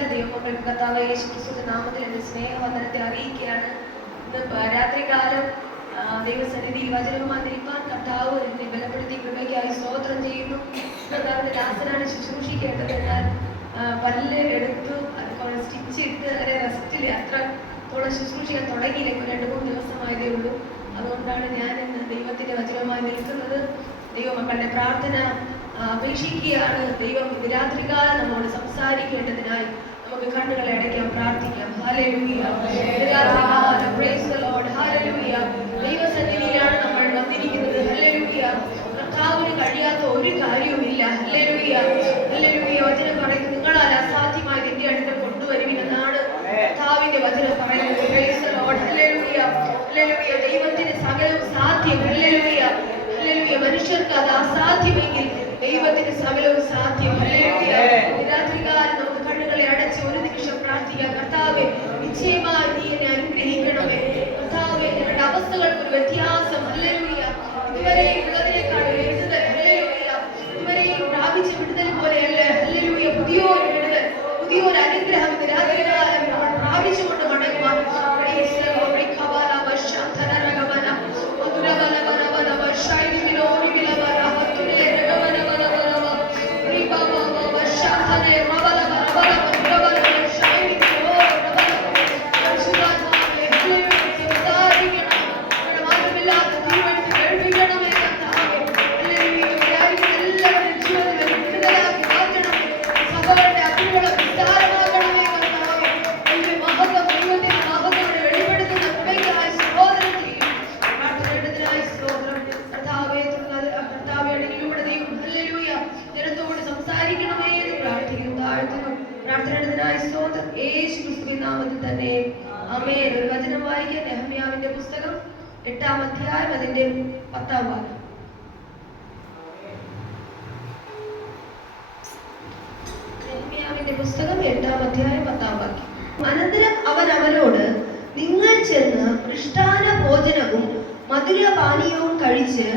എല്ലാ ദൈവമക്കൾക്കും കർത്താവായ യേശു ക്രിസ്തുവിന്റെ നാമത്തിൽ എന്റെ സ്നേഹവന്ദനത്തെ അറിയിക്കുകയാണ്. ഇന്ന് രാത്രികാലം ദൈവസന്നിധിയിൽ വചനവുമായി നിൽക്കാൻ കർത്താവ് എന്നെ ബലപ്പെടുത്തി കൃപയ്ക്കായി സ്തോത്രം ചെയ്യുന്നു. കർത്താവിന്റെ ദാസനാണ് ശുശ്രൂഷിക്കേണ്ടത്. ഞാൻ പല്ല് എടുത്തു, അതുപോലെ സ്റ്റിച്ച് ഇട്ട് അങ്ങനെ റെസ്റ്റിൽ അത്രത്തോളം ശുശ്രൂഷിക്കാൻ തുടങ്ങിയില്ല. 2-3 ദിവസമായതേ ഉള്ളൂ. അതുകൊണ്ടാണ് ഞാൻ ഇന്ന് ദൈവത്തിന്റെ വചനവുമായി നിൽക്കുന്നത്. ദൈവമക്കളുടെ പ്രാർത്ഥന അപേക്ഷിക്കുകയാണ്. ദൈവം രാത്രികാലം നമ്മോട് സംസാരിക്കേണ്ടതിനായി നമുക്ക് കണ്ണുകളെ അടയ്ക്കാം, പ്രാർത്ഥിക്കാം. ഹല്ലേലൂയ, പ്രൈസ് ദി ലോർഡ്, ഹല്ലേലൂയ. ദൈവസന്നിധിയിലാണ് നമ്മൾ വന്നിരിക്കുന്നത്. ഹല്ലേലൂയ, കർത്താവിന് കഴിയാത്ത ഒരു കാര്യവുമില്ല. ഹല്ലേലൂയ, ഹല്ലേലൂയ. വചനം പറയുന്നത് നിങ്ങളാൽ അസാധ്യമായത് എന്റെ അടുത്ത് കൊണ്ടുവരുവിനെന്നാണ് കർത്താവിന്റെ വചനം പറയുന്നത്. പ്രൈസ് ദി ലോർഡ്, ഹല്ലേലൂയ, ഹല്ലേലൂയ. ദൈവത്തിന് സകലവും സാധ്യം. ഹല്ലേലൂയ, ഹല്ലേലൂയ. മനുഷ്യർക്ക് അത് അസാധ്യമെങ്കിൽ ദൈവത്തിന് സകലവും സാധ്യം. ഹല്ലേലൂയ. രാത്രികാലം നമുക്ക് കണ്ണുകളെ അടച്ച് ഒരു നിമിഷം പ്രാർത്ഥിക്കാം. കർത്താവേ, നിശ്ചയമായി നീ എന്നെ അനുഗ്രഹിക്കണമേ. കർത്താവേ, ഞങ്ങളുടെ അവസ്ഥകൾക്ക് ഒരു വ്യത്യാസം, ഹല്ലേലൂയ, ഇതുവരെ ഉള്ളതിനേക്കാൾ വിടുതൽ, ഹല്ലേലൂയ, ഇതുവരെയും പ്രാപിച്ച വിടുതൽ പോലെയല്ല, ഹല്ലേലൂയ, പുതിയൊരു വിടുതൽ, പുതിയൊരു അനുഗ്രഹം ഇന്ന് രാത്രികാലം നമ്മൾ പ്രാപിച്ചുകൊണ്ട് മടങ്ങുവാൻ ഒരു വചനം വായിക്കാൻ. നെഹമ്യാവിന്റെ പുസ്തകം 8-ാം അധ്യായം അതിന്റെ 10-ാം വാക്യം. നെഹമ്യാവിന്റെ പുസ്തകം 8-ാം അധ്യായം 10-ാം വാക്യം. അനന്തരം അവൻ അവരോട്, നിങ്ങൾ ചെന്ന് മൃഷ്ടാന ഭോജനവും മധുരപാനീയവും കഴിച്ച്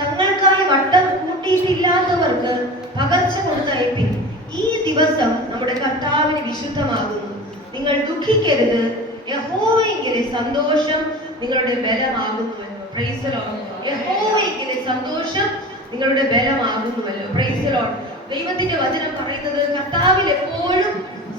തങ്ങൾക്കായി വട്ടം കൂട്ടിയിട്ടില്ലാത്തവർക്ക് പകർച്ച കൊടുത്തയപ്പിൻ. ഈ ദിവസം നമ്മുടെ കർത്താവിന് വിശുദ്ധമാകുന്നു. നിങ്ങൾ ദുഃഖിക്കരുത്, യഹോവയെങ്കിലെ സന്തോഷം നിങ്ങളുടെ ബലമാകുന്നുവല്ലോ. Praise the Lord. യഹോവയെങ്കിലെ സന്തോഷം നിങ്ങളുടെ ബലമാകുന്നുവല്ലോ. Praise the Lord. ദൈവത്തിന്റെ വചനം പറയുന്നത് കർത്താവിൽ എപ്പോഴും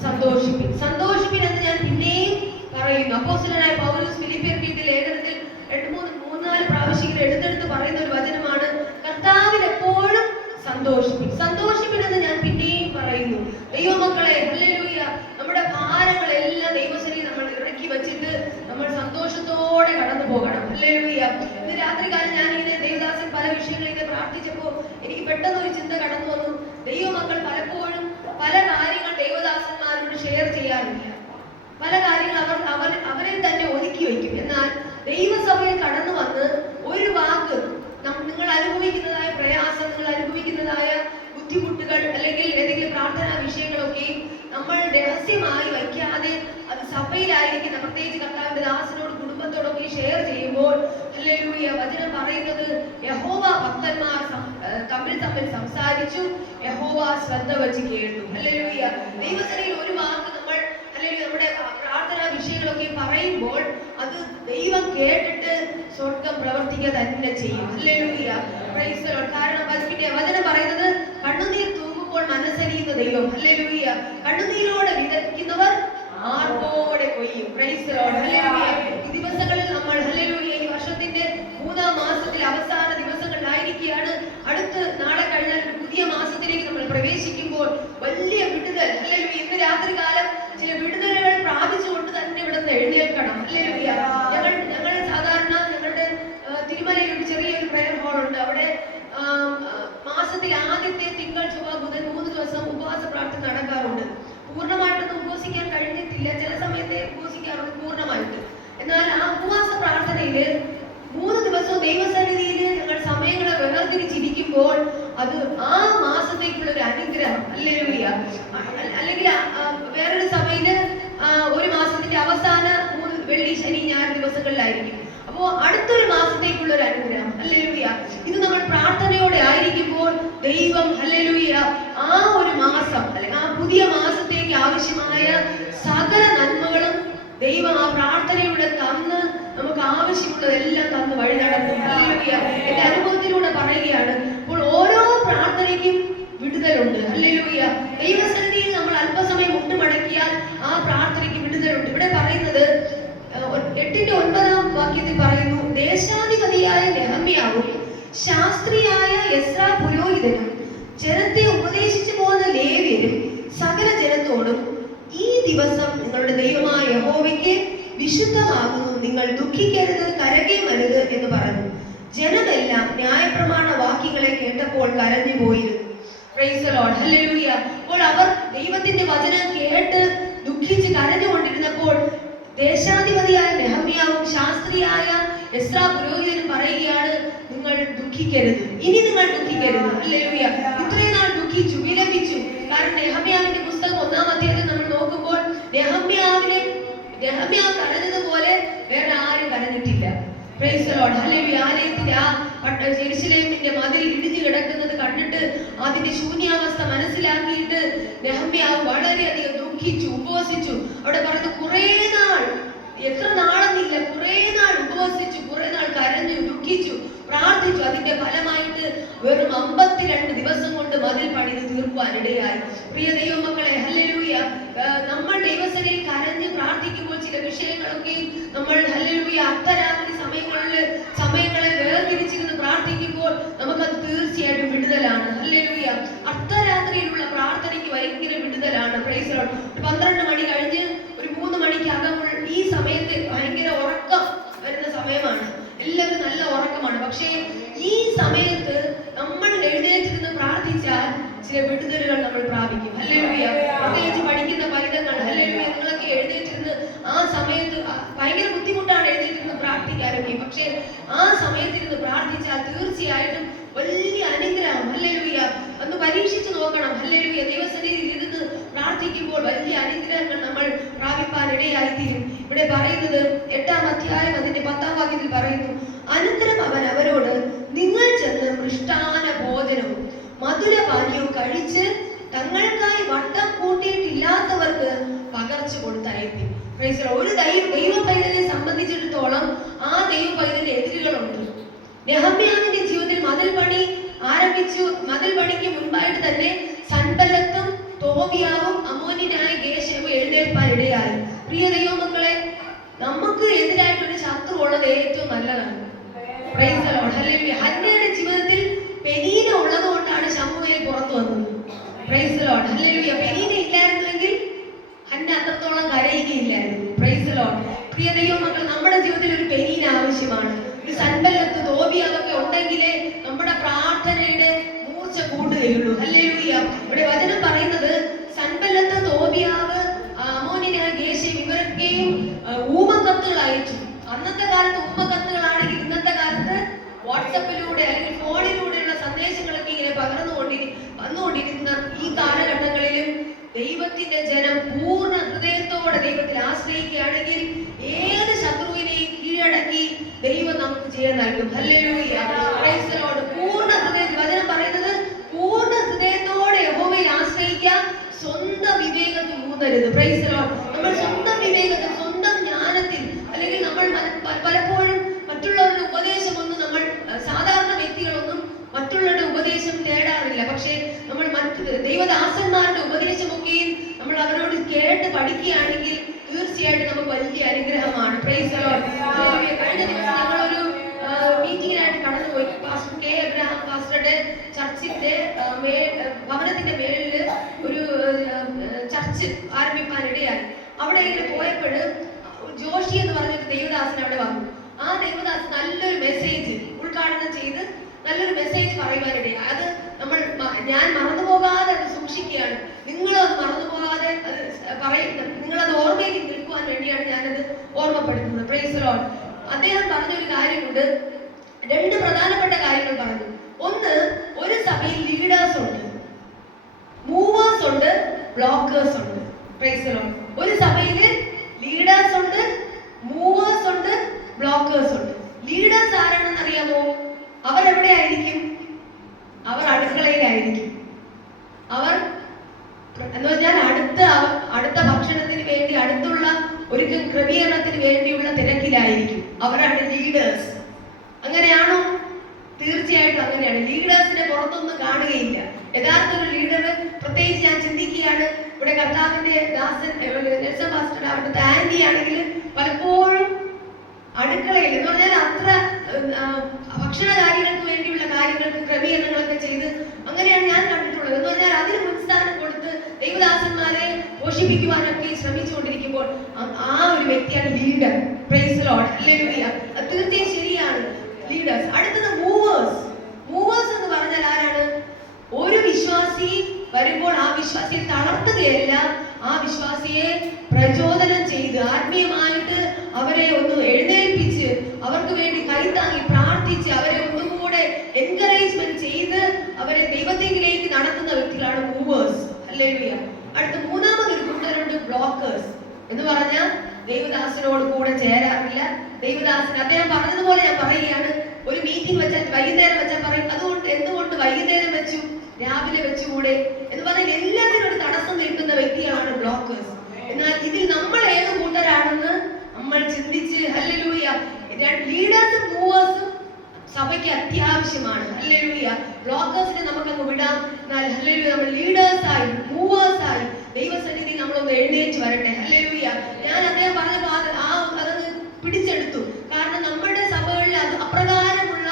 സന്തോഷിപ്പിൻ, സന്തോഷിപ്പിൻ എന്ന് ഞാൻ പിന്നെയും പറയുന്നു. അപ്പോസ്തലനായ പൗലോസ് ഫിലിപ്പിയർക്ക് എഴുതിയ ലേഖനത്തിൽ 3-4 പ്രാവശ്യം എടുത്തെടുത്ത് പറയുന്ന ഒരു വചനമാണ് കർത്താവിൽ എപ്പോഴും സന്തോഷിപ്പിൻ, സന്തോഷിപ്പിൻ എന്ന് ഞാൻ പിന്നെയും പറയുന്നു. ദൈവമക്കളെ, ഹല്ലേലൂയ, നമ്മുടെ ഭാരങ്ങളെല്ലാം ദൈവസന്നിധിയിൽ നമ്മൾ ഇറക്കി വെച്ചിട്ട് നമ്മൾ സന്തോഷത്തോടെ കടന്നു പോകണം. ഹല്ലേലൂയ. ഇന്ന് രാത്രികാലം ഞാനിങ്ങനെ ദേവദാസൻ പല വിഷയങ്ങളിങ്ങനെ പ്രാർത്ഥിച്ചപ്പോ എനിക്ക് പെട്ടെന്ന് ഒരു ചിന്ത കടന്നു വന്നു. ദൈവമക്കൾ പലപ്പോഴും പല കാര്യങ്ങൾ ദൈവദാസന്മാരോട് ഷെയർ ചെയ്യാറില്ല. പല കാര്യങ്ങൾ അവരെ തന്നെ ഒതുക്കി വയ്ക്കും. എന്നാൽ ദൈവസഭയിൽ കടന്നു വന്ന് ഒരു വാക്ക് നിങ്ങൾ അനുഭവിക്കുന്നതായ പ്രയാസം, നിങ്ങൾ അനുഭവിക്കുന്നതായ ബുദ്ധിമുട്ടുകൾ, അല്ലെങ്കിൽ ഏതെങ്കിലും പ്രാർത്ഥനാ വിഷയങ്ങളൊക്കെ നമ്മൾ രഹസ്യമായി വയ്ക്കാതെ അത് സഭയിലായിരിക്കുന്ന പ്രത്യേകിച്ച് കർത്താവിന്റെ ദാസനോട് കുടുംബത്തോടൊക്കെ ഷെയർ ചെയ്യുമ്പോൾ, ഹല്ലേലൂയ, വചനം പറയുന്നത് യഹോവ ഭക്തന്മാർ തമ്മിൽ സംസാരിച്ചു, യഹോവ ശ്രദ്ധ വെച്ച് കേട്ടു. ഹല്ലേലൂയ. ദൈവസഭയിൽ ഒരു വാക്ക് നമ്മൾ ഹല്ലേലൂയ നമ്മുടെ പ്രാർത്ഥനാ വിഷയങ്ങളൊക്കെ പറയുമ്പോൾ അത് ദൈവം കേട്ടിട്ട് സ്വർഗം പ്രവർത്തിക്കുക തന്നെ ചെയ്യും. Hallelujah, praise the Lord. കാരണം പിന്നെ വചനം പറയുന്നത് കണ്ണുനീർ തൂകുമ്പോൾ മനസ്സലിയുന്ന ദൈവം. ഹല്ലേലൂയ. കണ്ണുനീരോടെ വിതയ്ക്കുന്നവർ ആർപ്പോടെ കൊയ്യും. Praise the Lord. ഹല്ലേലൂയ. ഈ ദിവസങ്ങളിൽ നമ്മൾ ഹല്ലേലൂയ ഈ വർഷത്തിന്റെ 3-ാം മാസത്തിൽ അവസാന ദിവസങ്ങളിലായിരിക്കുകയാണ്. അടുത്ത് നാളെ കഴിഞ്ഞാൽ ഒരു പുതിയ മാസത്തിലേക്ക് നമ്മൾ പ്രവേശിക്കുമ്പോൾ വലിയ വിടുതൽ. ഹല്ലേലൂയ. ഇന്ന് രാത്രികാലം ചില വിടുതലുകൾ പ്രാപിച്ചുകൊണ്ട് തന്നെ ഇവിടെ നിന്ന് എഴുന്നേൽക്കണം. ഹല്ലേലൂയ. ഞങ്ങൾ സാധാരണ ഞങ്ങളുടെ തിരുമലയിൽ ഒരു ചെറിയൊരു പ്രയർ ഹാൾ ഉണ്ട്. അവിടെ മാസത്തിൽ ആദ്യത്തെ തിങ്കൾ, ചൊവ്വ, ബുധൻ 3 ദിവസം ഉപവാസ പ്രാർത്ഥന നടക്കാറുണ്ട്. പൂർണ്ണമായിട്ടൊന്നും ഉപവസിക്കാൻ കഴിഞ്ഞിട്ടില്ല, ചില സമയത്തെ ഉപവസിക്കാറുണ്ട് പൂർണ്ണമായിട്ട്. എന്നാൽ ആ ഉപവാസ പ്രാർത്ഥനയില് 3 ദിവസവും ദൈവസന്നിധിയിൽ ഞങ്ങൾ സമയങ്ങളെ വേർതിരിച്ചിരിക്കുമ്പോൾ അത് ആ മാസത്തേക്കുള്ള ഒരു അനുഗ്രഹം. ഹല്ലേലൂയ. അല്ലെങ്കിൽ വേറൊരു സഭയില് ഒരു മാസത്തിന്റെ അവസാന 3 വെള്ളി, ശനി, ഞായർ ദിവസങ്ങളിലായിരിക്കും. അപ്പോ അടുത്തൊരു മാസത്തേക്കുള്ള ഒരു അനുഗ്രഹം. ഹല്ലേലൂയ. ഇത് നമ്മൾ പ്രാർത്ഥനയോടെ ആയിരിക്കുമ്പോൾ ദൈവം ഹല്ലേലൂയ ആ ഒരു മാസം അല്ലെങ്കിൽ ആ പുതിയ മാസത്തേക്ക് ആവശ്യമായ ഹല്ലേലൂയ. എന്റെ അനുഭവത്തിലൂടെ പറയുകയാണ്. അപ്പോൾ ഓരോ പ്രാർത്ഥനയ്ക്കും വിടുതലുണ്ട്. ഹല്ലേലൂയ. ദൈവസന്നിധിയിൽ നമ്മൾ അല്പസമയം മുട്ടുമടക്കിയാൽ ആ പ്രാർത്ഥനയ്ക്ക് വിടുതലുണ്ട്. ഇവിടെ പറയുന്നത് 8:9 വാക്യത്തിൽ പറയുന്നു, ദേശാധിപതിയായ നെഹമ്യാവും ശാസ്ത്രിയായ എസ്രാ പുരോഹിതനും ജനത്തെ ഉപദേശിച്ചു പോകുന്ന ലേവ്യരും സകല ജനത്തോടും, ഈ ദിവസം നിങ്ങളുടെ ദൈവമായ യഹോവയ്ക്ക് വിശുദ്ധമാകുന്നു, നിങ്ങൾ ദുഃഖിക്കരുത്, കരകേമരുത് എന്ന് പറഞ്ഞു. ജനമെല്ലാം ന്യായപ്രമാണ വാക്യങ്ങളെ കേട്ടപ്പോൾ കരഞ്ഞു പോയിരുന്നു. Price the Lord. ഹല്ലേലൂയ. അപ്പോൾ അവർ ദൈവത്തിന്റെ വചനം കേട്ട് ദുഃഖിച്ച് കരഞ്ഞുകൊണ്ടിരുന്നപ്പോൾ ദേശാധിപതിയായ നെഹമ്യാവും ശാസ്ത്രിയായ എസ്രാ പുരോഹിതനും പറയുകയാണ്, നിങ്ങൾ ദുഃഖിക്കരുത്, ഇനി നിങ്ങൾ ദുഃഖിക്കരുത്. ഹല്ലേലൂയ. ഇത്രയും നാൾ ദുഃഖിച്ചു, വിലപിച്ചു. കാരണം നെഹമ്യാവിന്റെ പുസ്തകം 1-ാം അധ്യായത്തിൽ നമ്മൾ നോക്കുമ്പോൾ നെഹമ്യാവ് കരഞ്ഞതുപോലെ വേറെ ആരും കരഞ്ഞിട്ടില്ല. Praise the Lord. ഹല്ലേലൂയ. ആലയത്തിന്റെ യെരൂശലേമിന്റെ മതിൽ ഇടിഞ്ഞു കിടക്കുന്നത് കണ്ടിട്ട് അതിന്റെ ശൂന്യാവസ്ഥ മനസ്സിലാക്കിയിട്ട് നെഹമ്യാവ് വളരെയധികം ദുഃഖിച്ചു, ഉപവസിച്ചു. അവിടെ പറയുന്നത് കുറേ നാൾ, എത്ര നാളെന്നില്ല, കുറേ നാൾ ഉപവസിച്ചു, കുറേ നാൾ കരഞ്ഞു, ദുഃഖിച്ചു, പ്രാർത്ഥിച്ചു. അതിന്റെ ഫലമായിട്ട് വെറും 52 ദിവസം കൊണ്ട് മതിൽ പണിത് തീർക്കുവാനിടയായി. പ്രിയ ദൈവമക്കളെ, ഹല്ലേലൂയ, നമ്മൾ ദൈവസന്നിധിയിൽ കരഞ്ഞ് പ്രാർത്ഥിക്കുമ്പോൾ ചില വിഷയങ്ങളൊക്കെ നമ്മൾ ഹല്ലേലൂയ അർദ്ധരാത്രി സമയങ്ങളെ വേർതിരിച്ചിരുന്ന് പ്രാർത്ഥിക്കുമ്പോൾ നമുക്കത് തീർച്ചയായിട്ടും വിടുതലാണ്. ഹല്ലേലൂയ. അർദ്ധരാത്രിയിലുള്ള പ്രാർത്ഥനയ്ക്ക് ഭയങ്കര വിടുതലാണ്. Praise the Lord. 12 മണി കഴിഞ്ഞ് ഒരു 3 മണിക്കകമുള്ള ഈ സമയത്ത് ഭയങ്കര ഉറക്കം വരുന്ന സമയമാണ്. എല്ലാവരും നല്ല ഉറക്കമാണ്. പക്ഷേ ഈ സമയത്ത് നമ്മൾ എഴുന്നേറ്റിരുന്ന് പ്രാർത്ഥിച്ചാൽ ചില വിടുതലുകൾ നമ്മൾ പ്രാപിക്കും. ഹല്ലേലൂയ. പ്രത്യേകിച്ച് പഠിക്കുന്ന പൈതങ്ങൾ, ഹല്ലേലൂയ, നിങ്ങളൊക്കെ എഴുന്നേറ്റിരുന്ന് ആ സമയത്ത് ഭയങ്കര ബുദ്ധിമുട്ടാണ് എഴുന്നേറ്റിരുന്ന് പ്രാർത്ഥിക്കാനൊക്കെ. പക്ഷേ ആ സമയത്തിരുന്ന് പ്രാർത്ഥിച്ചാൽ തീർച്ചയായിട്ടും വലിയ അനുഗ്രഹം. ഹല്ലേലൂയ. അന്ന് പരീക്ഷിച്ചു നോക്കണം. ഹല്ലേലൂയ. ദൈവസന്നിധിയിൽ ഇരുന്ന് പ്രാർത്ഥിക്കുമ്പോൾ വലിയ അനുഗ്രഹങ്ങൾ നമ്മൾ പ്രാപിപ്പാൻ ഇടയായിത്തീരും. ഇവിടെ പറയുന്നത് 8-ാം അധ്യായം അതിന്റെ 10-ാം വാക്യത്തിൽ പറയുന്നു, അനന്തരം അവൻ അവരോട്, നിങ്ങൾ ചെന്ന് മൃഷ്ടാന ഭോജനവും മധുരപാനീയവും കഴിച്ച് തങ്ങൾക്കായി വട്ടം കൂട്ടിയിട്ടില്ലാത്തവർക്ക് പകർച്ചു കൊടുത്തയപ്പിൻ. ഒരു ദൈവ പൈതലിനെ സംബന്ധിച്ചിടത്തോളം ആ ദൈവ പൈതലിന് എതിരുകളുണ്ട്. നെഹമ്യാവിന്റെ ജീവിതത്തിൽ മതിൽ പണി ആരംഭിച്ചു. മതിൽ പണിക്ക് മുൻപായിട്ട് തന്നെ സൻബല്ലത്തും തോബിയാവും അമ്മോന്യനായ ഗേശവും എഴുന്നേൽപ്പാൻ ഇടയായി. പ്രിയ ദൈവമക്കളെ, നമുക്ക് എതിരായിട്ടൊരു ശത്രു ഉള്ളത് ഏറ്റവും നല്ലതാണ്. Praise the Lord. ഹല്ലേലൂയ. ഹന്നയുടെ ജീവിതത്തിൽ പെനീന ഉള്ളത് കൊണ്ടാണ് ശമൂവേൽ പുറത്തു വന്നത്. Praise the Lord. ഹല്ലേലൂയ. പെനീന ഇല്ലായിരുന്നുവെങ്കിൽ ഹന്ന അത്രത്തോളം കരയുകയില്ലായിരുന്നു. Praise the Lord. പ്രിയ ദൈവമക്കൾ, നമ്മുടെ ജീവിതത്തിൽ ഒരു പെനീന ആവശ്യമാണ്. ഒരു സൻബല്ലത്ത് തോബിയാവൊക്കെ ഉണ്ടെങ്കിലേ നമ്മുടെ പ്രാർത്ഥനയുടെ മൂർച്ച കൂടുകയുള്ളൂ. ഹല്ലേലൂയ. ഇവിടെ വചനം പറയുന്നത് സൻബല്ലത്ത്, തോബിയാവ്, അമ്മോന്യനായ ഗേശം ഇവരൊക്കെയും ഊമക്കത്തുകൾ അയച്ചു. അന്നത്തെ കാലത്ത് ഊമക്കത്തുകളാണെങ്കിൽ ഇന്നത്തെ കാലത്ത് വാട്സപ്പിലൂടെ അല്ലെങ്കിൽ ഫോണിലൂടെയുള്ള സന്ദേശങ്ങളൊക്കെ ഇങ്ങനെ വന്നുകൊണ്ടിരിക്കുന്ന ഈ കാലഘട്ടങ്ങളിലും ദൈവത്തിന്റെ ജനം പൂർണ്ണ ഹൃദയത്തോടെ ദൈവത്തിൽ ആശ്രയിക്കുകയാണെങ്കിൽ ഏത് ശത്രുവിനെയും കീഴടക്കി ദൈവം നമുക്ക് ജയം നൽകും. ഹല്ലേലൂയ. Praise the Lord. പൂർണ്ണ ഹൃദയത്തിൽ വചനം പറയുന്നത് പൂർണ്ണ ഹൃദയത്തോടെ യഹോവയിൽ ആശ്രയിക്കുക, സ്വന്തം വിവേകത്തിൽ ഊന്നരുത്. Praise the Lord. നമ്മൾ സ്വന്തം വിവേകത്തിൽ, സ്വന്തം ജ്ഞാനത്തിൽ, അല്ലെങ്കിൽ നമ്മൾ പലപ്പോഴും മറ്റുള്ളവരുടെ ഉപദേശമൊന്നും, നമ്മൾ സാധാരണ വ്യക്തികളൊന്നും മറ്റുള്ളവരുടെ ഉപദേശം തേടാറില്ല. പക്ഷേ നമ്മൾ ദൈവദാസന്മാരുടെ ഉപദേശമൊക്കെയും നമ്മൾ അവരോട് കേട്ട് പഠിക്കുകയാണെങ്കിൽ തീർച്ചയായിട്ടും നമുക്ക് വലിയ അനുഗ്രഹമാണ്. Price the Lord. കഴിഞ്ഞ ദിവസം ഞങ്ങളൊരു മീറ്റിങ്ങിനായിട്ട് കടന്നുപോയി. പാസ്റ്റർ കെ എബ്രഹാം പാസ്റ്ററുടെ ചർച്ചിന്റെ ഭവനത്തിന്റെ മേളിൽ ഒരു ചർച്ച് ആരംഭിക്കാൻ ഇടയായി. അവിടെ ഇങ്ങനെ പോയപ്പോൾ ജോഷി എന്ന് പറഞ്ഞൊരു ദൈവദാസൻ അവിടെ വന്നു. ആ ദൈവദാസൻ നല്ലൊരു മെസ്സേജ് ഉദ്ഘാടനം ചെയ്ത് നല്ലൊരു മെസ്സേജ് പറയുവാനിടയായി. അത് ഞാൻ മറന്നുപോകാതെ അത് സൂക്ഷിക്കുകയാണ്. നിങ്ങളത് മറന്നുപോകാതെ അത് നിങ്ങളത് ഓർമ്മയിൽ നിൽക്കുവാൻ വേണ്ടിയാണ് ഞാനത് ഓർമ്മപ്പെടുത്തുന്നത്. Praise the Lord. അദ്ദേഹം പറഞ്ഞൊരു കാര്യമുണ്ട്. 2 പ്രധാനപ്പെട്ട കാര്യങ്ങൾ പറഞ്ഞു. ഒന്ന്, ഒരു സഭയിൽ ലീഡേഴ്സ് ഉണ്ട്, മൂവേഴ്സ് ഉണ്ട്, ബ്ലോക്കേഴ്സ് ഉണ്ട്. Price the Lord. ഒരു സഭയില് ലീഡേഴ്സ് ഉണ്ട്, മൂവേഴ്സ് ഉണ്ട്, ബ്ലോക്കേഴ്സ് ഉണ്ട്. ലീഡേഴ്സ് ആരാണെന്ന് അറിയാമോ? അവരെവിടെയായിരിക്കും? അവർ അടുക്കളയിലായിരിക്കും. അവർ എന്ന് പറഞ്ഞാൽ അടുത്ത ഭക്ഷണത്തിന് വേണ്ടി, അടുത്തുള്ള ഒരു ക്രമീകരണത്തിന് വേണ്ടിയുള്ള തിരക്കിലായിരിക്കും. അവരാണ് ലീഡേഴ്സ്. അങ്ങനെയാണോ? തീർച്ചയായിട്ടും അങ്ങനെയാണ്. ലീഡേഴ്സിനെ പുറത്തൊന്നും കാണുകയില്ല. യഥാർത്ഥ ഒരു ലീഡർ, പ്രത്യേകിച്ച് ഞാൻ ചിന്തിക്കുകയാണ്, ഇവിടെ കർത്താവിന്റെ ദാസൻ നെൽസൺ പാസ്റ്റർ, അവിടുത്തെ ആന്റി ആണെങ്കിൽ പലപ്പോഴും അടുക്കളയിൽ എന്ന് പറഞ്ഞാൽ അത്ര ഭക്ഷണ കാര്യങ്ങൾക്ക് വേണ്ടിയുള്ള കാര്യങ്ങൾക്ക് ക്രമീകരണങ്ങളൊക്കെ ചെയ്ത് അങ്ങനെയാണ് ഞാൻ കണ്ടിട്ടുള്ളത്. എന്ന് പറഞ്ഞാൽ അതിന് മുൻസ്ഥാനം കൊടുത്ത് ദൈവദാസന്മാരെ പോഷിപ്പിക്കുവാനൊക്കെ ശ്രമിച്ചുകൊണ്ടിരിക്കുമ്പോൾ ആ ഒരു വ്യക്തിയാണ് leader. Price the Lord, hallelujah. തീർച്ചയായും ശരിയാണ്, ലീഡേഴ്സ്. അടുത്തത് മൂവേഴ്സ്. മൂവേഴ്സ് എന്ന് പറഞ്ഞാൽ ആരാണ്? ഒരു വിശ്വാസി വരുമ്പോൾ ആ വിശ്വാസിയെ തളർത്തുകയല്ല, ആ വിശ്വാസിയെ പ്രചോദനം ചെയ്ത് ആത്മീയമായിട്ട് അവരെ ഒന്ന് എഴുന്നേൽപ്പിച്ച് അവർക്ക് വേണ്ടി കൈത്താങ്ങി പ്രാർത്ഥിച്ച് അവരെ ഒന്നുകൂടെ എൻകറേജ്മെന്റ് ചെയ്ത് അവരെ ദൈവത്തിലേക്ക് നടത്തുന്ന വ്യക്തികളാണ് മൂവേഴ്സ്. ഹല്ലേലൂയ. അടുത്ത മൂന്നാമതൊരു കൂട്ടരുണ്ട് ബ്ലോക്കേഴ്സ്. എന്ന് പറഞ്ഞാൽ ദൈവദാസനോട് കൂടെ ചേരാറില്ല. ദൈവദാസൻ അദ്ദേഹം പറഞ്ഞതുപോലെ ഞാൻ പറയുകയാണ്, ഒരു മീറ്റിംഗ് വെച്ചാൽ വൈകുന്നേരം വെച്ചാൽ പറയും അതുകൊണ്ട് എന്തുകൊണ്ട് വൈകുന്നേരം വെച്ചു, രാവിലെ വെച്ചുകൂടെ എന്ന് പറഞ്ഞാൽ എല്ലാത്തിനും ഒരു തടസ്സം നിൽക്കുന്ന വ്യക്തികളാണ് ബ്ലോക്കേഴ്സ്. എന്നാൽ ഇതിൽ നമ്മൾ ഏത് കൂട്ടരാണെന്ന് നമ്മൾ ചിന്തിച്ച്, ഹല്ലേലൂയ, ലീഡേഴ്സും മൂവേഴ്സും സഭയ്ക്ക് അത്യാവശ്യമാണ്. ഹല്ലേലൂയ. ബ്ലോക്കേഴ്സിനെ നമുക്കങ്ങ് വിടാം. എന്നാൽ ഹല്ലേലൂയ, നമ്മൾ ലീഡേഴ്സായി മൂവേഴ്സായി ദൈവസന്നിധി നമ്മളൊന്ന് എഴുന്നേറ്റ് വരട്ടെ. ഹല്ലേലൂയ. ഞാൻ അദ്ദേഹം പറഞ്ഞപ്പോൾ അതങ്ങ് പിടിച്ചെടുത്തു. കാരണം നമ്മുടെ സഭകളിൽ അത് അപ്രകാരമുള്ള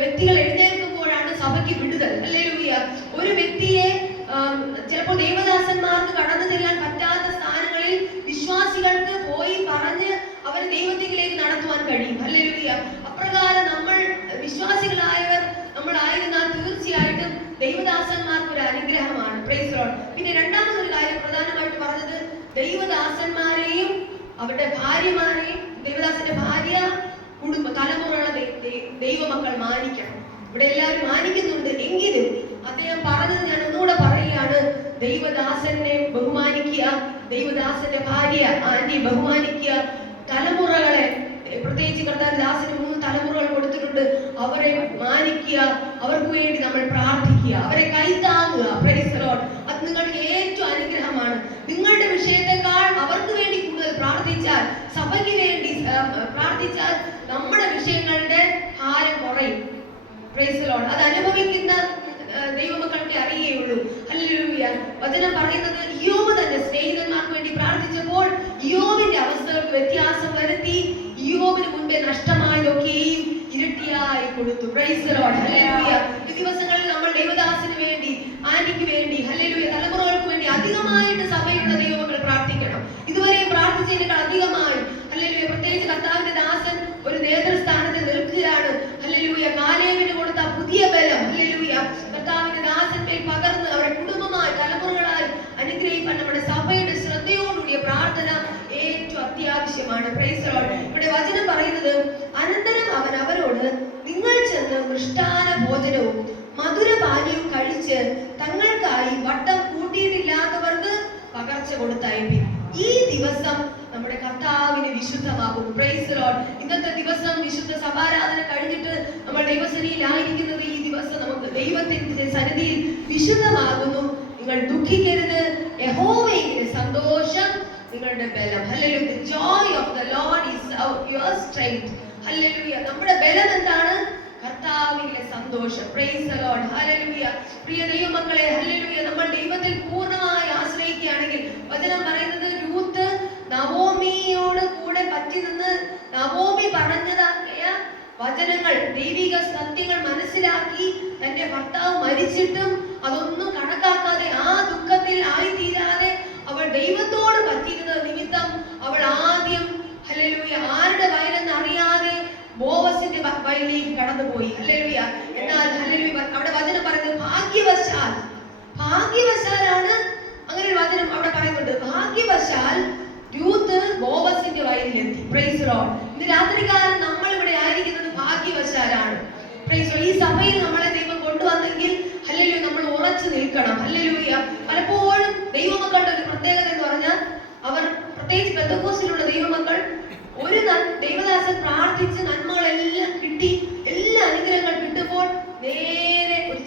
വ്യക്തികൾ എഴുന്നേൽക്കുമ്പോഴാണ് സഭയ്ക്ക് വിടുതൽ. ഹല്ലേലൂയ. ഒരു വ്യക്തിയെ ചിലപ്പോൾ ദൈവദാസന്മാർക്ക് കടന്നു ചെല്ലാൻ പറ്റാത്ത സ്ഥാനങ്ങളിൽ വിശ്വാസികൾക്ക് പോയി പറഞ്ഞ് അവരെ ദൈവത്തിലേക്ക് നടത്തുവാൻ കഴിയും. ഹല്ലേലൂയ. അപ്രകാരം നമ്മൾ വിശ്വാസികളായവർ നമ്മളായിരുന്നാൽ തീർച്ചയായിട്ടും ദൈവദാസന്മാർക്ക് ഒരു അനുഗ്രഹമാണ്. Price the Lord. പിന്നെ രണ്ടാമതൊരു കാര്യം പ്രധാനമായിട്ട് പറഞ്ഞത്, ദൈവദാസന്മാരെയും അവരുടെ ഭാര്യമാരെയും, ദൈവദാസന്റെ ഭാര്യ, കുടുംബ തലമുറകളെ ദൈവമക്കൾ മാനിക്കണം. ഇവിടെ എല്ലാവരും മാനിക്കുന്നുണ്ട്. എങ്കിലും അദ്ദേഹം പറഞ്ഞത് ഞാൻ ഒന്നുകൂടെ പറയുകയാണ്, ദൈവദാസനെ ബഹുമാനിക്കുക, ദൈവദാസന്റെ ഭാര്യ ആന്റി ബഹുമാനിക്കുക, തലമുറകളെ, പ്രത്യേകിച്ച് കർത്താവ് ദാസന് 3 തലമുറകൾ കൊടുത്തിട്ടുണ്ട്, അവരെ മാനിക്കുക, അവർക്ക് വേണ്ടി നമ്മൾ പ്രാർത്ഥിക്കുക, അവരെ കൈത്താങ്ങുക. Price the Lord. അത് നിങ്ങൾക്ക് ഏറ്റവും അനുഗ്രഹമാണ്. നിങ്ങളുടെ വിഷയത്തെക്കാൾ അവർക്ക് വേണ്ടി കൂടുതൽ പ്രാർത്ഥിച്ചാൽ, സഭയ്ക്ക് വേണ്ടി പ്രാർത്ഥിച്ചാൽ നമ്മുടെ വിഷയങ്ങളുടെ ഭാരം കുറയും. Price the Lord. അത് അനുഭവിക്കുന്ന ദൈവമക്കൾക്ക് അറിയുകയുള്ളൂ. ഹല്ലേലൂയ. വചനം പറയുന്നത്, ഇയ്യോബ് തന്റെ സ്നേഹിതന്മാർക്ക് വേണ്ടി പ്രാർത്ഥിച്ചപ്പോൾ ഇയ്യോബിന്റെ അവസ്ഥകൾക്ക് വ്യത്യാസം വരുത്തി, ഇയ്യോബിന് മുൻപേ നഷ്ടമായതൊക്കെയും ഇരട്ടിയായി കൊടുത്തു. Price the Lord. ഹല്ലേലൂയ. ഈ ദിവസങ്ങളിൽ നമ്മൾ ദൈവദാസന് വേണ്ടി, ആന്റിക്ക് വേണ്ടി, ഹല്ലേലൂയ, തലമുറകൾക്ക് വേണ്ടി അധികമായിട്ട് സഭയുള്ള ദൈവമക്കൾ പ്രാർത്ഥിക്കണം. ഇതുവരെ പ്രാർത്ഥിച്ചതിനേക്കാൾ അധികമായി. ഹല്ലേലൂയ. പ്രത്യേകിച്ച് കർത്താവിന്റെ ദാസൻ ഒരു നേതൃസ്ഥാനത്ത് നിൽക്കുകയാണ്. ഹല്ലേലൂയ. കാലേബിന് കൊടുത്ത പുതിയ ബലം, ഹല്ലേലൂയ, കർത്താവിന്റെ ദാസന്മേൽ പകർന്ന് അവരുടെ കുടുംബമായി തലമുറകളായി അനുഗ്രഹിക്കാൻ നമ്മുടെ സഭയുടെ ശ്രദ്ധയോടുകൂടിയ പ്രാർത്ഥന ഏറ്റവും അത്യാവശ്യമാണ്. Price the Lord. ഇവിടെ വചനം പറയുന്നത്, അനന്തരം അവൻ അവരോട്, നിങ്ങൾ ചെന്ന് മൃഷ്ടാന ഭോജനവും മധുരപാനീയവും കഴിച്ച് തങ്ങൾക്കായി വട്ടം കൂട്ടിയിട്ടില്ലാത്തവർക്ക് പകർച്ച കൊടുത്തയപ്പിൻ. ഈ ദിവസം നമ്മുടെ കർത്താവിന് വിശുദ്ധമാകും. Price the Lord. ഇന്നത്തെ ദിവസം വിശുദ്ധ സഭാരാധന കഴിഞ്ഞിട്ട് നമ്മൾ ദൈവസന്നിധിയിലായിരിക്കുന്നത് ഈ ദിവസം നമുക്ക് ദൈവത്തിന്റെ സന്നിധിയിൽ വിശുദ്ധമാകുന്നു. നിങ്ങൾ ദുഃഖിക്കരുത്, യഹോവയുടെ സന്തോഷം നിങ്ങളുടെ ബലം. Hallelujah. The joy of the Lord is your strength. Hallelujah. നമ്മുടെ ബലം എന്താണ്? കർത്താവിലെ സന്തോഷം. Price the Lord. ഹല്ലേലൂയ. പ്രിയ ദൈവമക്കളെ, ഹല്ലേലൂയ, നമ്മൾ ദൈവത്തിൽ പൂർണ്ണമായി ആശ്രയിക്കുകയാണെങ്കിൽ, വചനം പറയുന്നത്, രൂത്ത് നവോമിയോട് കൂടെ പറ്റി നിന്ന് നവോമി പറഞ്ഞതാക്കിയ വചനങ്ങൾ, ദൈവിക സത്യങ്ങൾ മനസ്സിലാക്കി തന്റെ ഭർത്താവ് മരിച്ചിട്ടും അതൊന്നും കണക്കാക്കാതെ ആ ദുഃഖത്തിൽ ആയിത്തീരാതെ അവൾ ദൈവത്തോട് പറ്റിയിരുന്ന നിമിത്തം അവൾ ആദ്യം, ഹല്ലേലൂയ, ആരുടെ വയലെന്ന് അറിയാതെ ബോവസിന്റെ വയലിലേക്ക് കടന്നുപോയി. ഹല്ലേലൂയ. എന്നാൽ ഹല്ലേലൂയ, അവിടെ വചനം പറയുന്നത്, ഭാഗ്യവശാലാണ് അങ്ങനെ ഒരു വചനം അവിടെ പറയുന്നുണ്ട്. ഭാഗ്യവശാൽ രൂത്ത് ബോവസിന്റെ വയലിലെത്തി. Praise the Lord. ഇന്ന് രാത്രികാലം നമ്മൾ ഇവിടെ ആയിരിക്കുന്നത് ഭാഗ്യവശാലാണ്. Price the Lord. ഈ സഭയിൽ നമ്മളെ ദൈവം കൊണ്ടുവന്നെങ്കിൽ, ഹല്ലേലൂയ, നമ്മൾ ഉറച്ചു നിൽക്കണം. ഹല്ലേലൂയ. പലപ്പോഴും ദൈവമക്കളുടെ ഒരു പ്രത്യേകത എന്ന് പറഞ്ഞാൽ, അവർ പ്രത്യേകിച്ച് പെന്തക്കോസ്തിലുള്ള ദൈവമക്കൾ, ഒരു ദൈവദാസൻ പ്രാർത്ഥിച്ച് നന്മകളെല്ലാം കിട്ടി, എല്ലാ അനുഗ്രഹങ്ങൾ കിട്ടുമ്പോൾ നേരെ ഒരു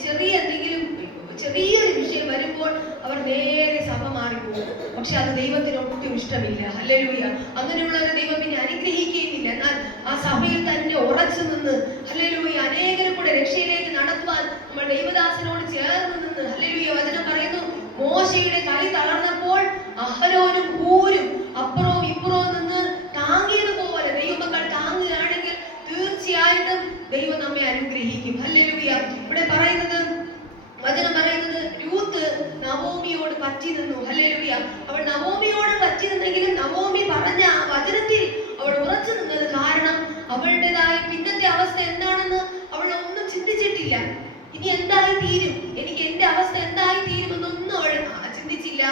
ചെറിയൊരു വിഷയം വരുമ്പോൾ അവർ നേരെ സഭ മാറിപ്പോകും. പക്ഷെ അത് ദൈവത്തിന് ഒട്ടും ഇഷ്ടമില്ല. ഹല്ലേലൂയ. അങ്ങനെയുള്ളവരെ ദൈവം പിന്നെ അനുഗ്രഹിക്കുകയുമില്ല. എന്നാൽ ആ സഭയിൽ തന്നെ ഉറച്ചു നിന്ന്, ഹല്ലേലൂയ, അനേകരെ കൂടെ രക്ഷ മോശയുടെ കൈ തളർന്നപ്പോൾ അഹരോനും ഹൂരും അപ്പുറവും ഇപ്പുറവും നിന്ന് താങ്ങിയതുപോലെ ദൈവമക്കൾ താങ്ങുകയാണെങ്കിൽ തീർച്ചയായിട്ടും ദൈവം നമ്മെ അനുഗ്രഹിക്കും. ഹല്ലേലൂയ. ഇവിടെ പറയുന്നത്, വചനം പറയുന്നത്, രൂത്ത് നവോമിയോട് പറ്റി നിന്നു. ഹല്ലേലൂയ. അവൾ നവോമിയോട് പറ്റി നിന്നെങ്കിലും നവോമി പറഞ്ഞ ആ വചനത്തിൽ അവൾ ഉറച്ചു നിന്നത് കാരണം അവളുടേതായ പിന്നത്തെ അവസ്ഥ എന്താണെന്ന് അവൾ ഒന്നും ചിന്തിച്ചിട്ടില്ല. ഇനി എന്തായി തീരും, എനിക്ക് എന്റെ അവസ്ഥ എന്തായി തീരുമെന്നൊന്നും അവൾ ചിന്തിച്ചില്ല.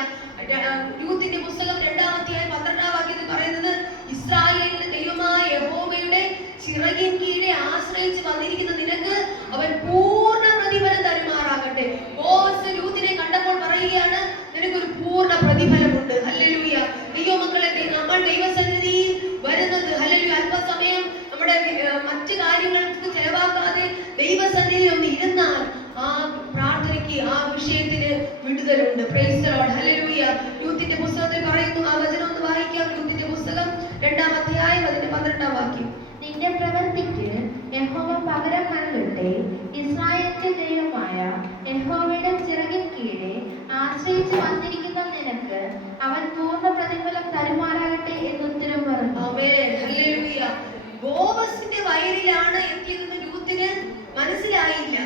രൂത്തിന്റെ പുസ്തകം 2-ാം അധ്യായം 12-ാം വാക്യത്തിൽ പറയുന്നത്, ഇസ്രായേലിന്റെ ദൈവമായ യഹോവയുടെ ചിറകിൻ കീഴെ ആശ്രയിച്ച് വന്നിരിക്കുന്ന നിനക്ക് അവൻ പൂർണ്ണ പ്രതിഫലം തരുമാറാകട്ടെ. ബോസ് രൂത്തിനെ കണ്ടപ്പോൾ പറയുകയാണ്, നിനക്കൊരു പൂർണ്ണ പ്രതിഫലമുണ്ട്. ഹല്ലേലൂയ. ദൈവമക്കളെ, നമ്മൾ ദൈവസന്നിധിയിൽ വരുന്നത്, ഹല്ലേലൂയ, അല്പസമയം നമ്മുടെ മറ്റു കാര്യങ്ങൾക്ക് ചെലവാക്കാതെ ദൈവസന്നിധിയിൽ ഒന്ന് ഇരുന്നാൽ ആ പ്രാർത്ഥനയ്ക്ക്, ആ വിഷയത്തിന് വിടുതലുണ്ട്. Praise the Lord. ഹല്ലേലൂയ. രൂത്തിന്റെ പുസ്തകത്തിൽ പറയുന്നു, ആ വചനം ഒന്ന് വായിക്കാം. രൂത്തിന്റെ പുസ്തകം 2-ാം അധ്യായം അതിന്റെ 12-ാം വാക്യം. നിന്റെ പ്രവൃത്തിക്ക് യഹോവ പകരം നൽകട്ടെ. ഇസ്രായേലിന്റെ ദൈവമായ യഹോവയുടെ ചിറകിൻ കീഴെ ആശ്രയിച്ച് വന്നിരിക്കുന്ന നിനക്ക് അവൻ പൂർണ്ണ പ്രതിഫലം തരുമാറാകട്ടെ എന്ന് ഉത്തരം പറഞ്ഞു. ആമേൻ. ഹല്ലേലൂയ. ബോവസിന്റെ വയലിലാണ് എത്തിയതെന്ന് രൂത്തിന് മനസ്സിലായില്ല.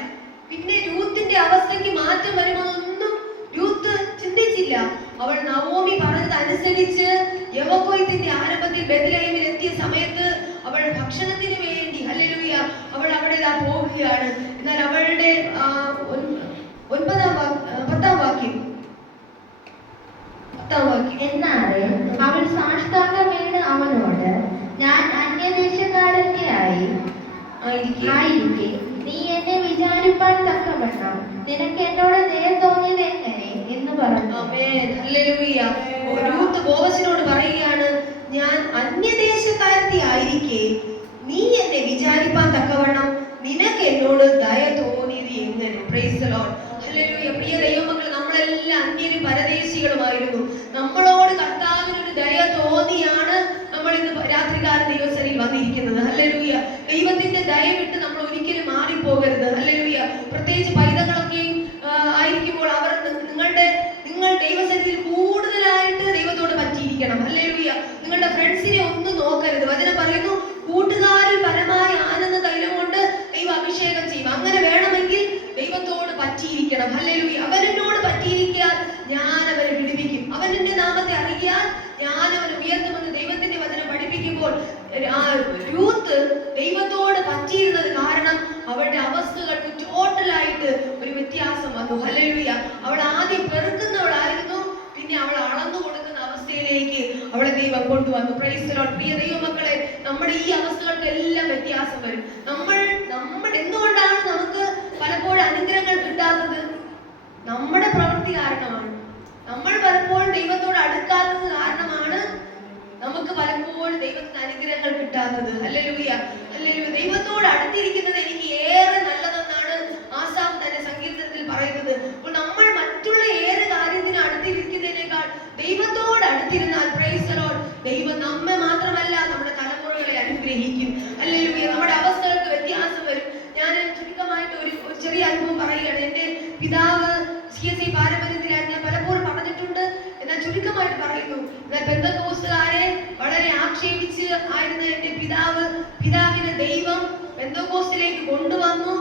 പിന്നെ രൂത്തിന്റെ അവസ്ഥയ്ക്ക് മാറ്റം വരുമെന്നൊന്നും രൂത്ത് ചിന്തിച്ചില്ല. അവൾ നവോമി പറഞ്ഞതനുസരിച്ച് യവകൊയ്ത്തിന്റെ ആരംഭത്തിൽ ബെത്ലഹേമിൽ എത്തിയ സമയത്ത് അവൾ ഭക്ഷണത്തിന് വേണ്ടി, ഹല്ലേലൂയ, അവൾ അവിടെ പോവുകയാണ്. എന്നാൽ അവളുടെ 10-ാം വാക്യം എന്നാല് അവൾ സാഷ്ടാംഗം വീണ് അവനോട്, ഞാൻ അന്യദേശക്കാരന്റെ ആയിരിക്കെ നീ എന്നെ വിചാരിപ്പാൻ തക്കവണ്ണം നിനക്ക് എന്നോട് ദയ തോന്നിയത് എങ്ങനെ എന്ന് പറഞ്ഞു. ആമേൻ. ഹല്ലേലൂയ. രൂത്ത് ബോവസിനോട് പറയുകയാണ്, ഞാൻ അന്യദേശക്കാരത്തി ആയിരിക്കെ നീ എന്നെ വിചാരിപ്പാൻ തക്കവണ്ണം നിനക്ക് എന്നോട് ദയ തോന്നിയത് എങ്ങനെ. Price the Lord. ഹല്ലേലൂയ. പ്രിയ ദൈവമക്കളെ, നമ്മളെല്ലാം അന്യരും പരദേശികളുമായിരുന്നു. നമ്മളോട് കർത്താവിനൊരു ദയ തോന്നിയാണ് നമ്മൾ ഇന്ന് രാത്രികാല ദൈവസന്നിധിയിൽ വന്നിരിക്കുന്നത്. ഹല്ലേലൂയ. ദൈവത്തിന്റെ ദയ വിട്ട് നമ്മൾ ഒരിക്കലും മാറിപ്പോകരുത്. ഹല്ലേലൂയ. പ്രത്യേകിച്ച് പൈതങ്ങളൊക്കെയും ആയിരിക്കുമ്പോൾ അവർ നിങ്ങൾ ദൈവസന്നിധിയിൽ കൂടുതലായിട്ട് ദൈവത്തോട് പറ്റിയിരിക്കണം. ഹല്ലേലൂയ. നിങ്ങളുടെ ഫ്രണ്ട്സിനെ ഒന്നും നോക്കരുത്. വചനം പറയുന്നു, കൂട്ടുകാരിൽ പരമായ ആനന്ദ തൈലം കൊണ്ട് ദൈവം അഭിഷേകം ചെയ്യും. അങ്ങനെ വേണമെങ്കിൽ ദൈവത്തോട് പറ്റിയിരിക്കണം. ഹല്ലേലൂയ. അവനോട് പറ്റിയിരിക്കാൻ ഞാൻ അവരെ വിടുവിക്കും. അവൻ എന്റെ നാമത്തെ അറിയാൻ ഞാൻ അവനെ ഉയർത്തുമെന്ന് ദൈവത്തിന്റെ വചനം പഠിപ്പിക്കുമ്പോൾ രൂത്ത് ദൈവത്തോട് പറ്റിയിരുന്നത് കാരണം അവളുടെ അവസ്ഥകൾക്ക് ടോട്ടലായിട്ട് ഒരു വ്യത്യാസം വന്നു. ഹല്ലേലൂയ. അവൾ ആദ്യം പെറുക്കുന്നവളായിരുന്നു, പിന്നെ അവൾ അളന്നു കൊടുക്കുന്ന അവസ്ഥയിലേക്ക് അവളെ ദൈവം കൊണ്ടുവന്നു. Price the Lord. പ്രിയ ദൈവമക്കളെ, നമ്മുടെ ഈ അവസ്ഥകൾക്കെല്ലാം വ്യത്യാസം വരും. നമ്മൾ എന്തുകൊണ്ടാണ് നമുക്ക് പലപ്പോഴും അനുഗ്രഹങ്ങൾ കിട്ടാത്തത്? നമ്മുടെ പ്രവൃത്തി കാരണമാണ്. നമ്മൾ പലപ്പോഴും ദൈവത്തോട് അടുക്കാത്തത് കാരണമാണ് നമുക്ക് പലപ്പോഴും ദൈവത്തിന് അനുഗ്രഹങ്ങൾ കിട്ടാത്തത്. ഹല്ലേലൂയ. ഹല്ലേലൂയ. ദൈവത്തോട് അടുത്തിരിക്കുന്നത് എനിക്ക് ഏറെ നല്ലതെന്നാണ് ആസാഫ് തന്നെ സങ്കീർത്തനത്തിൽ പറയുന്നത്. അപ്പോൾ നമ്മൾ മറ്റുള്ള ഏത് കാര്യത്തിന് അടുത്തിരിക്കുന്നതിനേക്കാൾ ദൈവത്തോട് അടുത്തിരുന്നാൽ, പ്രൈസ് ദി ലോർഡ്, ദൈവം നമ്മെ മാത്രമല്ല നമ്മുടെ തലമുറകളെ അനുഗ്രഹിക്കും. ഹല്ലേലൂയ. നമ്മുടെ അവസ്ഥകൾക്ക് വ്യത്യാസം വരും. ഞാൻ ചുരുക്കമായിട്ട് ഒരു ചെറിയ അനുഭവം പറയുകയാണ്. എന്റെ പിതാവ് CSI പാരമ്പര്യത്തിലായിരുന്നു. ഞാൻ പലപ്പോഴും പറഞ്ഞിട്ടുണ്ട്, എന്നാൽ ചുരുക്കമായിട്ട് പറയുന്നു. എന്നാൽ പെന്തക്കോസ്തുകാരെ വളരെ ആക്ഷേപിച്ച് ആയിരുന്ന എന്റെ പിതാവിനെ ദൈവം പെന്തക്കോസ്തിലേക്ക് കൊണ്ടുവന്നു.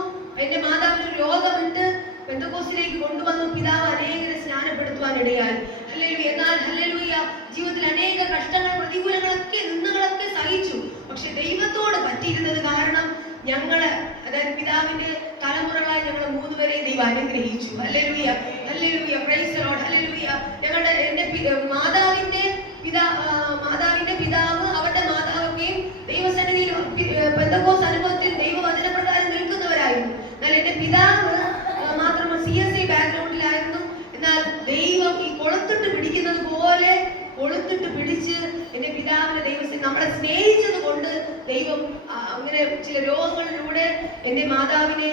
എന്റെ മാതാവിന് രോഗമുണ്ട്, പെന്തക്കോസ്തിലേക്ക് കൊണ്ടുവന്നു. പിതാവ് അനേകരെ സ്നാനപ്പെടുത്തുവാൻ ഇടയായി. ഹല്ലേലൂയ. എന്നാൽ ഹല്ലേലൂയ, ജീവിതത്തിൽ അനേക കഷ്ടങ്ങൾ, പ്രതികൂലങ്ങളൊക്കെ, നിന്ദകളൊക്കെ സഹിച്ചു. പക്ഷെ ദൈവത്തോട് പറ്റിയിരുന്നത് കാരണം ഞങ്ങള്, അതായത് പിതാവിന്റെ തലമുറകളായി ഞങ്ങൾ 3 പേരെ ദൈവം അനുഗ്രഹിച്ചു. Hallelujah. Hallelujah. Praise the Lord. Hallelujah. എന്റെ മാതാവിന്റെ പിതാവ്, അവരുടെ മാതാവൊക്കെയും ദൈവസന്നിധിയിൽ പെന്തക്കോസ്ത് അനുഭവത്തിൽ ദൈവവചനപ്രകാരം നിൽക്കുന്നവരായിരുന്നു. എന്നാൽ എന്റെ പിതാവ് മാത്രമല്ല CSI ബാക്ക്ഗ്രൗണ്ടിലായിരുന്നു. എന്നാൽ ദൈവം ഈ കൊളുത്തിട്ട് പിടിക്കുന്നത് പോലെ കൊളുത്തിട്ട് പിടിച്ച് എന്റെ പിതാവിനെ ദൈവം നമ്മളെ സ്നേഹിച്ചത് കൊണ്ട് ദൈവം അങ്ങനെ ചില രോഗങ്ങളിലൂടെ എന്റെ മാതാവിന്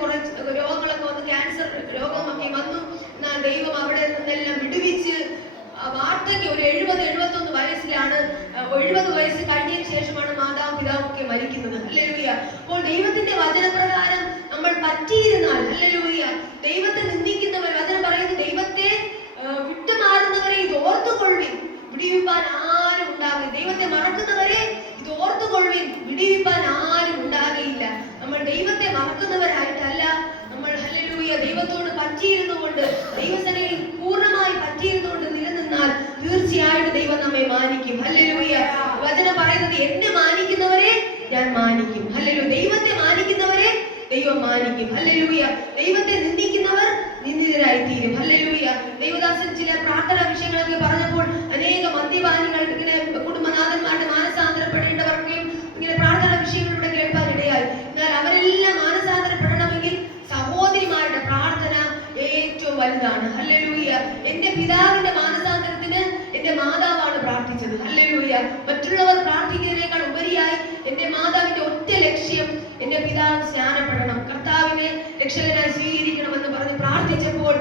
കുറച്ച് രോഗങ്ങളൊക്കെ വന്നു, ക്യാൻസർ രോഗമൊക്കെ വന്നു. എന്നാൽ ദൈവം അവിടെ നിന്നെല്ലാം വിടുവിച്ച് വാർദ്ധക്യ ഒരു 70-71 വയസ്സിലാണ്, 70 വയസ്സ് കഴിഞ്ഞതിന് ശേഷമാണ് പിതാവും ഒക്കെ മരിക്കുന്നത്. ഹല്ലേലൂയ. അപ്പോൾ ദൈവത്തിന്റെ വചനപ്രകാരം നമ്മൾ പറ്റിയിരുന്നാൽ, ഹല്ലേലൂയ, ദൈവത്തെ നിന്ദിക്കുന്നവർ, വചനം പറയുന്നത് ദൈവത്തെ മറക്കുന്നവരായിട്ടല്ല നമ്മൾ ഹല്ലേലൂയ ദൈവത്തോട് പറ്റിയിരുന്നുകൊണ്ട് ദൈവസനയിൽ പൂർണ്ണമായി പറ്റിയിരുന്നുകൊണ്ട് നിലനിന്നാൽ തീർച്ചയായിട്ടും ദൈവം നമ്മെ മാനിക്കും. ഹല്ലേലൂയ. വചനം പറയുന്നത് എന്നെ മാനിക്കുന്നവരെ ഞാൻ മാനിക്കും. ഹല്ലേലൂയ. ദൈവത്തെ മാനിക്കുന്നവരെ ദൈവം മാനിക്കും. ഹല്ലേലൂയ. ദൈവത്തെ നിന്ദിക്കുന്നവർ നിന്ദിതരായി തീരും. ഹല്ലേലൂയ. ദൈവദാസൻ ചില പ്രാർത്ഥനാ വിഷയങ്ങളൊക്കെ പറഞ്ഞപ്പോൾ അനേക മദ്യപാനികൾക്ക് ഇങ്ങനെ കുടുംബനാഥന്മാരുടെ മാനസാന്തരപ്പെടേണ്ടവർക്കും ഇങ്ങനെ പ്രാർത്ഥനാ വിഷയങ്ങളിലൂടെ കേൾക്കാനിടയായി. എന്നാൽ അവരെല്ലാം മാനസാന്തരപ്പെടണമെങ്കിൽ സഹോദരിമാരുടെ പ്രാർത്ഥന ഏറ്റവും വലുതാണ്. ഹല്ലേലൂയ. എന്റെ പിതാവിന്റെ മാനസാന്തരത്തിന് എന്റെ മാതാവാണ് പ്രാർത്ഥിച്ചത്. ഹല്ലേലൂയ. മറ്റുള്ളവർ പ്രാർത്ഥിക്കുന്നതിനേക്കാൾ ഉപരിയായി എന്റെ മാതാവിന്റെ ഒറ്റ ലക്ഷ്യം എന്റെ പിതാവ് സ്നാനപ്പെടണം, കർത്താവിനെ രക്ഷകനായി സ്വീകരിക്കണമെന്ന് പറഞ്ഞ് പ്രാർത്ഥിച്ചപ്പോൾ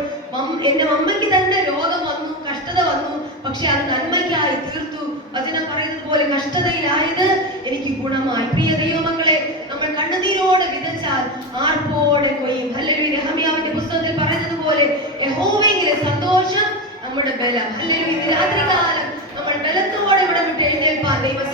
എന്റെ അമ്മയ്ക്ക് തന്നെ രോഗം വന്നു, കഷ്ടത വന്നു. പക്ഷെ അത് നന്മയ്ക്കായി തീർത്തു. വചനം പറയുന്നത് പോലെ കഷ്ടതയിലായത് എനിക്ക് ഗുണമായി. പ്രിയ ദൈവമക്കളെ, നമ്മൾ കണ്ണുനീരോടെ വിതച്ചാൽ ആർപ്പോടെ കൊയ്യും. ഹല്ലേലൂയ. നെഹമ്യാവിന്റെ പുസ്തകത്തിൽ പറയുന്നത് പോലെ യഹോവയിലെ സന്തോഷം നമ്മുടെ ബലം. ഹല്ലേലൂയ. രാത്രികാലം നമ്മൾ ബലത്തോടെ ഇവിടെ വിട്ട് എഴുന്നേൽപ്പാൻ ദൈവം